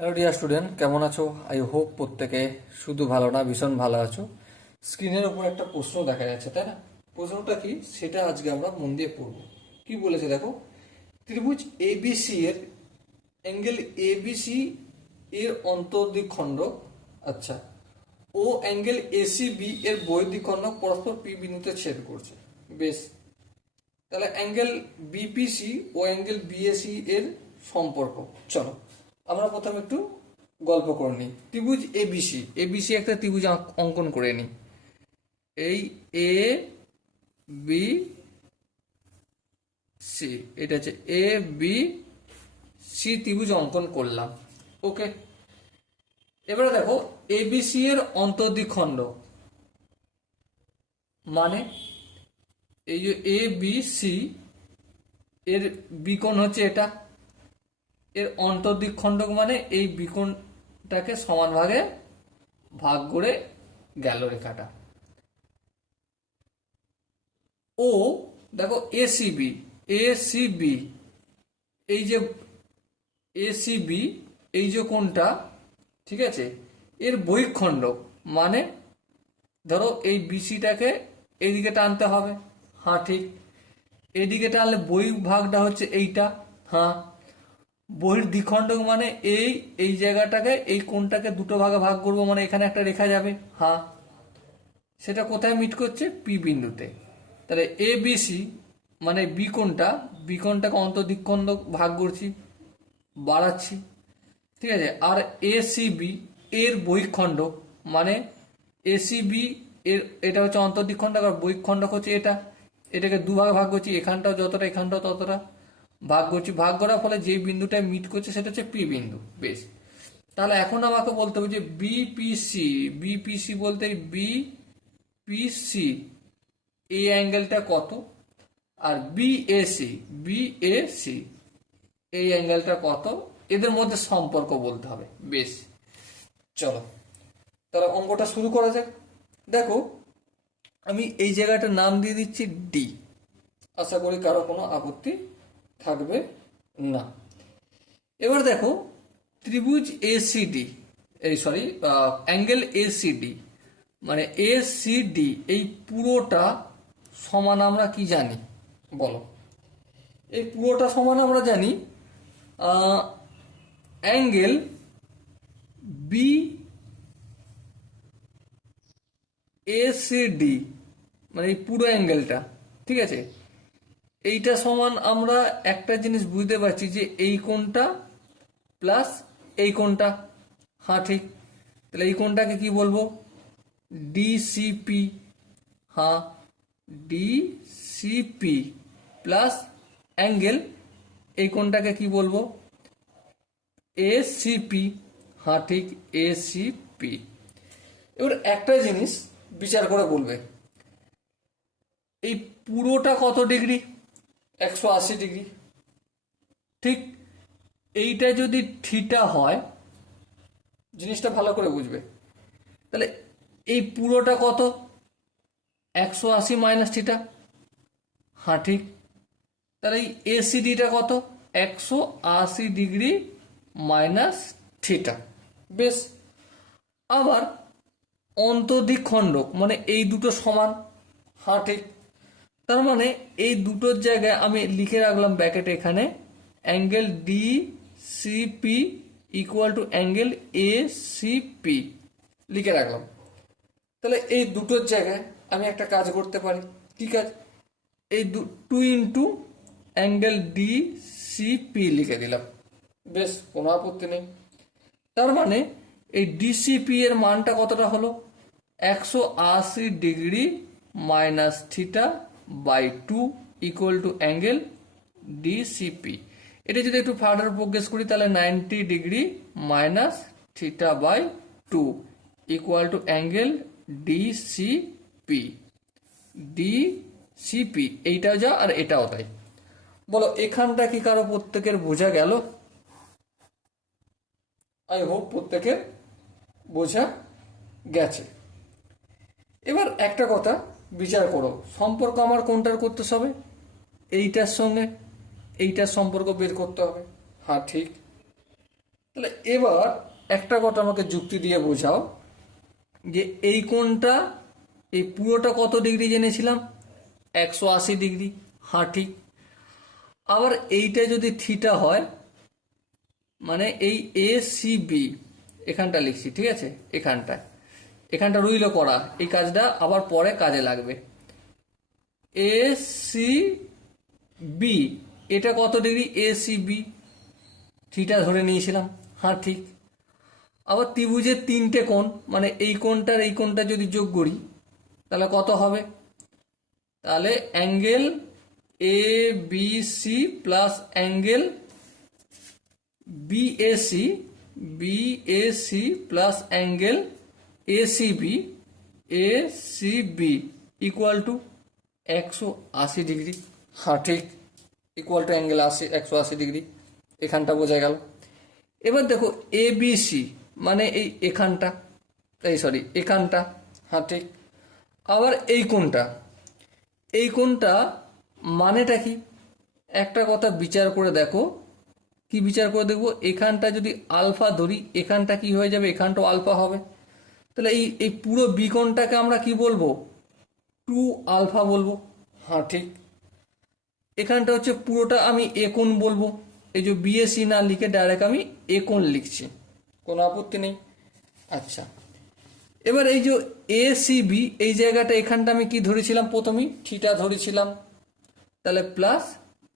Hello dear student, কেমন আছো? I hope প্রত্যেকে শুধু ভালো না, ভীষণ ভালো আছো। স্ক্রিনের উপর একটা প্রশ্ন দেখা যাচ্ছে, তাই না? প্রশ্নটা কি সেটা আজকে আমরা মন দিয়ে পড়বো। কি বলেছে দেখো, ত্রিভুজ এবিসি এর অ্যাঙ্গেল এবিসি এর অন্তর্দ্বিখণ্ডক, আচ্ছা, ও অ্যাঙ্গেল এসিবি এর বহির্দ্বিখণ্ডক পরস্পর পি বিন্দুতে ছেদ করছে। বেশ, তাহলে অ্যাঙ্গেল বিপিসি ও অ্যাঙ্গেল বিএসি এর সম্পর্ক। চলো আমরা প্রথমে একটু গল্প করে নিই। ত্রিভুজ এবিসি, এবিসি একটা ত্রিভুজ অঙ্কন করে নিই। এই এ বি সি, এটা হচ্ছে এ বি সি ত্রিভুজ অঙ্কন করলাম। ওকে, এবারে দেখো এবিসি এর অন্তর্দ্বিখণ্ড মানে এই যে এ বি সি এর বিকোণ হচ্ছে এটা, এর অন্তর্দ্বিখণ্ডক মানে এই বিকোণটাকে সমান ভাগে ভাগ করে গেল রেখাটা। ও দেখো এসিবি, এসিবি এই যে এসিবি এই যে কোণটা, ঠিক আছে, এর বহিঃখণ্ডক মানে ধরো এই বিসিটাকে এইদিকে টানতে হবে। হ্যাঁ ঠিক, এইদিকে টানলে বহিঃ ভাগটা হচ্ছে এইটা। হ্যাঁ, বহির্দ্বিখণ্ডক মানে এই এই জায়গাটাকে, এই কোণটাকে দুটো ভাগে ভাগ করবো মানে এখানে একটা রেখা যাবে। হ্যাঁ, সেটা কোথায় মিট করছে? পি বিন্দুতে। তাহলে এ বিসি মানে বিকোণটাকে অন্তর্দ্বিখণ্ডক ভাগ করছি, বাড়াচ্ছি, ঠিক আছে। আর এসিবি এর বহিঃখণ্ডক মানে এসিবি এর, এটা হচ্ছে অন্তর্দ্বিখণ্ডক আর বহিঃখণ্ডক হচ্ছে এটা, এটাকে দুভাগে ভাগ করছি, এখানটাও যতটা এখানটাও ততটা ভাগ করছি। ভাগ করার ফলে যে বিন্দুটা মিট করছে সেটা হচ্ছে পি বিন্দু। বেশ, তাহলে এখন আমাকে বলতে হবে যে বিপিসি, বিপিসি বলতে বিপিসি এই অ্যাঙ্গেলটা কত, আর বিএসি, বিএসি এই অ্যাঙ্গেলটা কত, এদের মধ্যে সম্পর্ক বলতে হবে। বেশ, চলো তাহলে অঙ্কটা শুরু করা যাক। দেখো আমি এই জায়গাটার নাম দিয়ে দিচ্ছি ডি, আশা করি কারো কোনো আপত্তি থাকবে না। এবার দেখো ত্রিভুজ এসিডি, এই সরি অ্যাঙ্গেল এসিডি মানে এসিডি এই পুরোটা সমান আমরা কি জানি বলো? এই পুরোটা সমান আমরা জানি অ্যাঙ্গেল বি এসিডি মানে এই পুরো অ্যাঙ্গেলটা, ঠিক আছে। এইটা সমান আমরা একটা জিনিস বুঝতে পারছি যে এই কোণটা প্লাস এই কোণটা। হ্যাঁ ঠিক, তাহলে এই কোণটাকে কি বলবো? ডিসিপি। হ্যাঁ, ডিসিপি প্লাস অ্যাঙ্গেল, এই কোণটাকে কি বলবো? এসিপি। হ্যাঁ ঠিক, এসিপি। এবার একটা জিনিস বিচার করে বলবে, এই পুরোটা কত ডিগ্রি? 180 ডিগ্রি। ঠিক, এইটা যদি থিটা হয়, জিনিসটা ভালো করে বুঝবে, তাহলে এই পুরোটা কত? 180 মাইনাস থিটা। হ্যাঁ ঠিক, তাহলে এই এসিডিটা কত? 180 ডিগ্রি মাইনাস থিটা। বেশ, আবার অন্তর্দ্বিখণ্ডক মানে এই দুটো সমান। হ্যাঁ ঠিক, তার মানে এই দুটোর জায়গায় আমি লিখে রাখলাম ব্র্যাকেটে এখানে angle D CP equal to angle A CP লিখে রাখলাম। তাহলে এই দুটোর জায়গায় আমি একটা কাজ করতে পারি। কি কাজ? এই 2 ইন্টু অ্যাঙ্গেল ডি সিপি লিখে দিলাম। বেশ, কোনো আপত্তি নেই। তার মানে এই ডিসিপি এর মানটা কতটা হলো? 180 degree minus theta by 2 equal to angle DCP. এটা যদি একটু ফার্দার প্রোগ্রেস করি তাহলে 90 degree minus theta by 2 equal to angle DCP. DCP এইটাও যা আর এটাও তাই। বলো এখানটা কি কারো প্রত্যেকের বোঝা গেল? আই হোপ প্রত্যেকের বোঝা গেছে। এবার একটা কথা বিচার করো, সম্পর্ক আমার কোনটার করতে হবে? এইটার সঙ্গে এইটার সম্পর্ক বের করতে হবে। হ্যাঁ ঠিক, তাহলে এবার একটা কথা আমাকে যুক্তি দিয়ে বোঝাও যে এই কোণটা, এই পুরোটা কত ডিগ্রি জেনেছিলাম? 180 ডিগ্রি। হ্যাঁ ঠিক। আবার এইটা যদি থিটা হয়, মানে এই এ সি বি, এখানটা লিখছি, ঠিক আছে, এখানটা রইল করা, এই কাজটা আবার পরে কাজে লাগবে। এ সি বি, এটা কত degree? A C B, theta ধরে নিয়েছিলাম। হ্যাঁ ঠিক। আবার ত্রিভুজের তিনটে কোণ, মানে এই কোণটার এই কোণটা যদি যোগ করি তাহলে কত হবে? তাহলে angle A B C plus angle BAC, BAC plus angle ACB, ACB equal to 180 degree. হ্যাঁ ঠিক, ইকুয়াল টু অ্যাঙ্গেল 180 ডিগ্রি। এখানটা বোঝা গেল। এবার দেখো এবিসি, মানে এখানটা, এখানটা। হ্যাঁ ঠিক। আবার এই কোণটা মানেটা কি? একটা কথা বিচার করে দেখো। কি বিচার করে দেখবো? এখানটা যদি আলফা ধরি, এখানটা কি হয়ে যাবে? এখানটাও আলফা হবে। তাহলে এই পুরো বিকোণটাকে আমরা কি বলবো? 2 আলফা বলবো। হ্যাঁ ঠিক। এখানটা হচ্ছে পুরোটা আমি এ কোণ বলবো। এই যে বিএসি না লিখে ডাইরেক্ট আমি এ কোণ লিখছি, কোনো আপত্তি নেই। আচ্ছা, এবার এই যে এ সি বি, এই জায়গাটা এখানটা আমি কি ধরেছিলাম? প্রথমেই থিটা ধরেছিলাম। তাহলে plus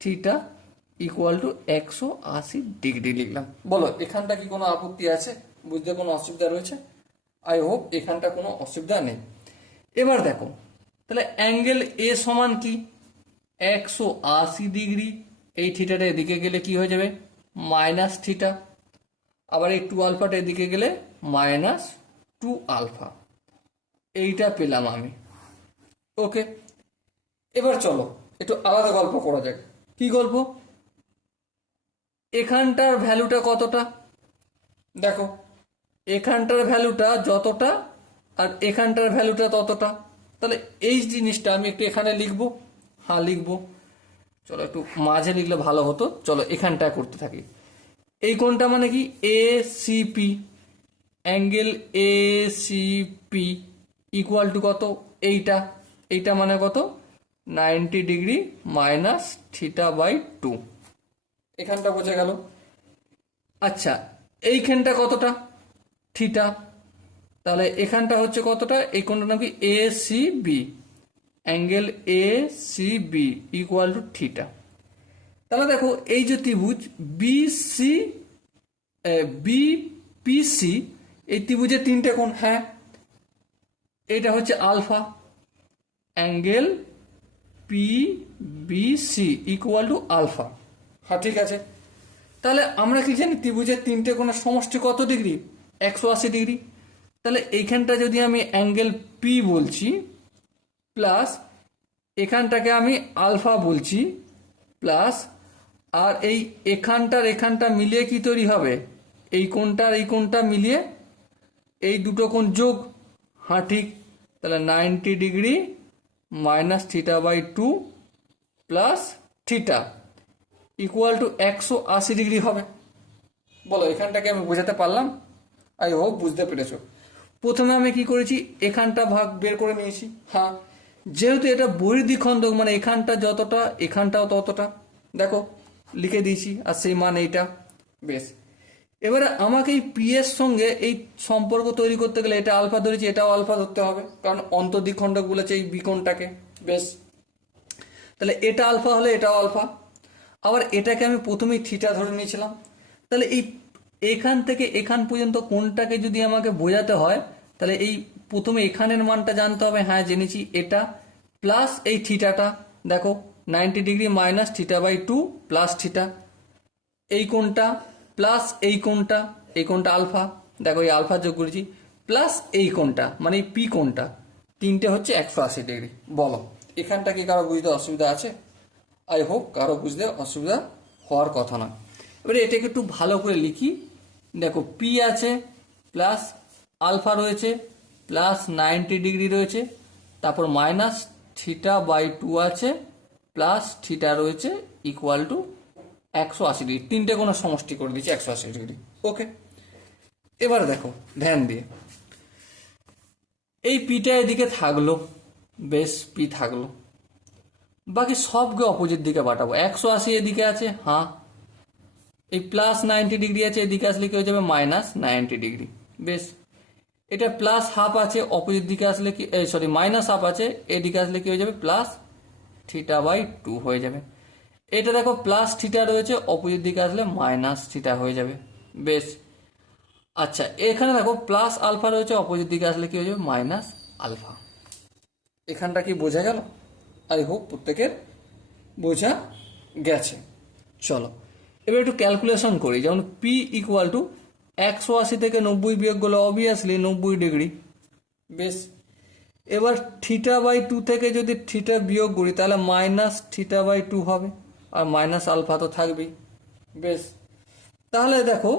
theta equal to 180 degree লিখলাম। বলো এখানটা কি কোনো আপত্তি আছে? বুঝতে কোনো অসুবিধা রয়েছে? আই হোপ এখানটা কোনো অসুবিধা নেই। এবার দেখো, তাহলে অ্যাঙ্গেল এ সমান কি? 180 ডিগ্রি। এই থিটাটা এদিকে গেলে কি হয়ে যাবে? Minus theta. আবার এই 2 আলফাটা এদিকে গেলে মাইনাস 2 আলফা। এইটা পেলাম আমি। ওকে, এবার চলো একটু আলাদা গল্প করা যাক। কি গল্প? এখানটার ভ্যালুটা কতটা? দেখো, এখানটার ভ্যালুটা যতটা আর এখানটার ভ্যালুটা ততটা। তাহলে এই জিনিসটা আমি একটু এখানে লিখবো। হ্যাঁ লিখবো। চলো একটু মাঝে লিখলে ভালো হতো। চলো এখানটা করতে থাকি। এই কোণটা মানে কি? A CP, angle A CP equal to কত? এইটা মানে কত? 90 ডিগ্রি মাইনাস থিটা বাই 2। এখানটা বোঝা গেল। আচ্ছা, এইখানটা কতটা? থিটা। তাহলে এখানটা হচ্ছে কতটা? এই কোণটা নাকি A C B, angle A C B equal to theta. তাহলে দেখো এই যে ত্রিভুজ বিসি, বিপিসি, এই ত্রিভুজের তিনটে কোণ। হ্যাঁ, এটা হচ্ছে alpha, angle P BC equal to alpha. হ্যাঁ ঠিক আছে। তাহলে আমরা কি জানি ত্রিভুজের তিনটে কোণের সমষ্টি কত ডিগ্রি? 180 ডিগ্রি। তাহলে এইখানটা যদি আমি অ্যাঙ্গেল পি বলছি, প্লাস এখানটাকে আমি আলফা বলছি, প্লাস আর এখানটা মিলিয়ে কি তৈরি হবে? এই কোণটার এই কোণটা মিলিয়ে এই দুটো কোণ যোগ। হ্যাঁ ঠিক। তাহলে 90 degree minus theta by 2 plus theta equal to 180 degree হবে। বলো এখানটাকে আমি বোঝাতে পারলাম? আই হোপ বুঝতে পেরেছো। প্রথমে আমি কি করেছি? এখানটা ভাগ বের করে নিয়েছি। হ্যাঁ, যেহেতু এটা বহির্দ্বিখণ্ডক, মানে এখানটা যতটা এখানটাও ততটা, দেখো লিখে দিয়েছি, আর সেই মান এইটা। বেশ, এবারে আমাকে এই পি এর সঙ্গে এই সম্পর্ক তৈরি করতে গেলে এটা আলফা ধরেছি, এটাও আলফা ধরতে হবে, কারণ অন্তর্দ্বিখণ্ডক বলেছে এই বিকোণটাকে। বেশ, তাহলে এটা আলফা হলে এটাও আলফা। আবার এটাকে আমি প্রথমেই থিটা ধরে নিয়েছিলাম। তাহলে এখান থেকে এখান পর্যন্ত কোণটাকে যদি আমাকে বোঝাতে হয়, তাহলে এই প্রথমে এখানের মানটা জানতে হবে। হ্যাঁ জেনেছি, এটা প্লাস এই থিটাটা, দেখো 90 degree minus theta by 2 plus theta, এই কোণটা প্লাস এই কোণটা আলফা, দেখো এই আলফা যোগ করেছি, প্লাস এই কোণটা মানে এই পি কোণটা, তিনটে হচ্ছে 180 ডিগ্রি। বলো এখানটা কি কারো বুঝতে অসুবিধা আছে? আই হোপ কারো বুঝতে অসুবিধা হওয়ার কথা না। এবারে এটাকে একটু ভালো করে লিখি। দেখো পি আছে, প্লাস আলফা রয়েছে, প্লাস 90 ডিগ্রি রয়েছে, তারপর মাইনাস থিটা বাই 2 আছে, প্লাস থিটা রয়েছে ইকুয়াল টু 180 ডিগ্রি। তিনটে কোনো সমষ্টি করে দিচ্ছি 180 ডিগ্রি। ওকে, এবার দেখো ধ্যান দিয়ে, এই পিটা এদিকে থাকলো, বেশ পি থাকলো, বাকি সবকে অপোজিট দিকে পাঠাবো। 180 এদিকে আছে, হ্যাঁ, এই +90 ডিগ্রি আছে, এদিকে আসলে কি হয়ে যাবে -90 ডিগ্রি। বেশ, এটা +½ আছে, অপোজিট দিকে আসলে কি, সরি -½ আছে, এদিকে আসলে কি হয়ে যাবে +θ/2 হয়ে যাবে। এটা দেখো +θ রয়েছে, অপোজিট দিকে আসলে -θ হয়ে যাবে। বেশ, আচ্ছা এখানে দেখো +α রয়েছে, অপোজিট দিকে আসলে কি হয়ে যাবে -α। এখানটা কি বোঝা গেল? আই হোপ প্রত্যেকের বোঝা গেছে। চলো এবার একটু ক্যালকুলেশন করি। যেমন পি ইকুয়াল টু 180 থেকে 90 বিয়োগ করলে অবভিয়াসলি 90 ডিগ্রি। বেশ, এবার θ/2 থেকে যদি থিটা বিয়োগ করি তাহলে -θ/2 হবে, আর -α তো থাকবেই। বেশ, তাহলে দেখো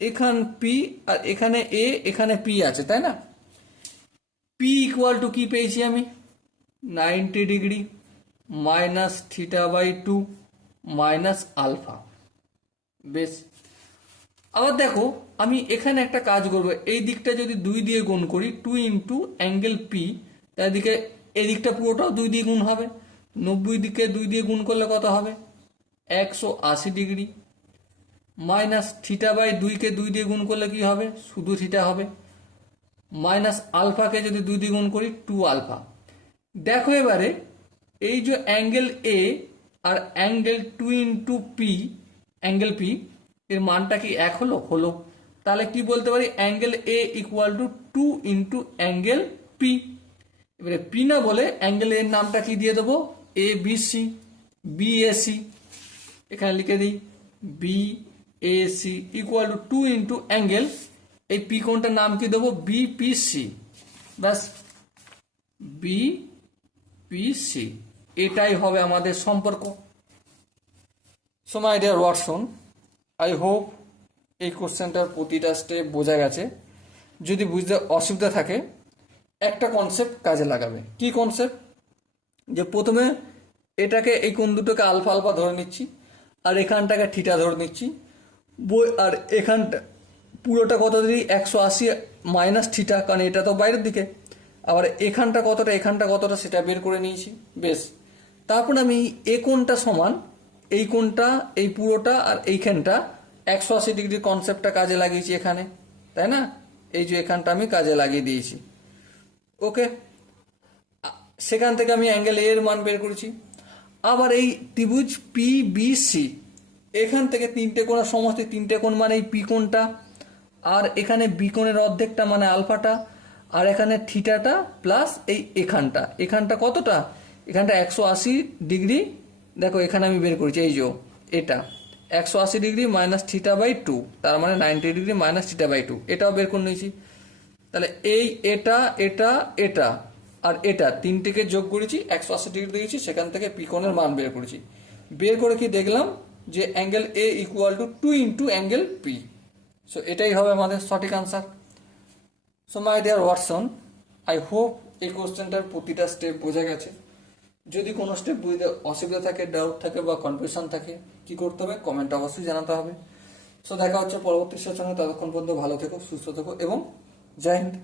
এখান পি আর এখানে এ, এখানে পি আছে, তাই না? পি ইকুয়াল টু কি পেয়েছি আমি 90 ডিগ্রি -θ/2 -α। বেশ, আবার দেখো আমি এখানে একটা কাজ করব, এই দিকটা যদি 2 দিয়ে গুণ করি 2 ইন্টু অ্যাঙ্গেল পি, তার দিকে এদিকটা পুরোটাও 2 দিয়ে গুণ হবে। 90 দিকে 2 দিয়ে গুণ করলে কত হবে 180 ডিগ্রি, -θ/2কে 2 দিয়ে গুণ করলে কি হবে শুধু থিটা হবে, -আলফাকে যদি 2 দিয়ে গুণ করি 2α। দেখো এবারে এই যে অ্যাঙ্গেল এ আর angle 2 into P, angle P এর মানটা কি এক হলো? হলো। তাহলে কি বলতে পারি angle A equal to 2 into angle P. এবারে পি না বলে অ্যাঙ্গেল এর নামটা কি দিয়ে দেবো এ বি সি, বিএসি এখানে লিখে দিই BAC equal to 2 into angle, এই পি কোণটার নাম কি দেবো বিপিসি। ব্যাস, বিপিসি, এটাই হবে আমাদের সম্পর্ক। So my dear Watson, I hope এই কোশ্চেনটার প্রতিটা স্টেপ বোঝা গেছে। যদি বুঝতে অসুবিধা থাকে একটা কনসেপ্ট কাজে লাগাবে। কি কনসেপ্ট? যে প্রথমে এটাকে এই কোণ দুটোকে আলফা আলফা ধরে নিচ্ছি, আর এখানটাকে থিটা ধরে নিচ্ছি, আর এখানটা পুরোটা কত দিই 180 মাইনাস থিটা, কারণ এটা তো বাইরের দিকে। আবার এখানটা কতটা এখানটা কতটা সেটা বের করে নিয়েছি। বেশ, তারপর আমি এ কোণটা সমান এই কোণটা, এই পুরোটা আর এইখানটা 180 ডিগ্রির কনসেপ্টটা কাজে লাগিয়েছি এখানে, তাই না? এই যে এখানটা আমি কাজে লাগিয়ে দিয়েছি। ওকে, সেখান থেকে আমি অ্যাঙ্গেল এ এর মান বের করেছি। আবার এই ত্রিভুজ পি বি সি, এখান থেকে তিনটে কোণের সমষ্টি, তিনটে কোণ মানে এই পি কোণটা, আর এখানে বি কোণের অর্ধেকটা মানে আলফাটা, আর এখানে থিটাটা প্লাস এই এখানটা, এখানটা কতটা এখানটা 180 ডিগ্রি। দেখো এখানে আমি বের করেছি এই যে এটা 180 ডিগ্রি -θ/2, তার মানে 90 ডিগ্রি -θ/2, এটাও বের করে নিয়েছি। তাহলে এই এটা এটা এটা আর এটা তিনটেকে যোগ করেছি, 180 ডিগ্রি দিয়েছি, সেখান থেকে পি কোণের মান বের করেছি। বের করে কি দেখলাম যে angle A equal to 2 into angle P. So এটাই হবে আমাদের সঠিক answer. So my dear Watson, I hope এই কোশ্চেনটার প্রতিটা স্টেপ বোঝা গেছে। যদি কোনো স্টেপ বুঝতে অসুবিধা থাকে, ডাউট থাকে বা কনফিউশন থাকে, কি করতে হবে কমেন্ট অবশ্যই জানাতে হবে। সো দেখা হচ্ছে পরবর্তী সেশনে, ততক্ষণ পর্যন্ত ভালো থেকো, সুস্থ থেকো এবং জয় হিন্দ।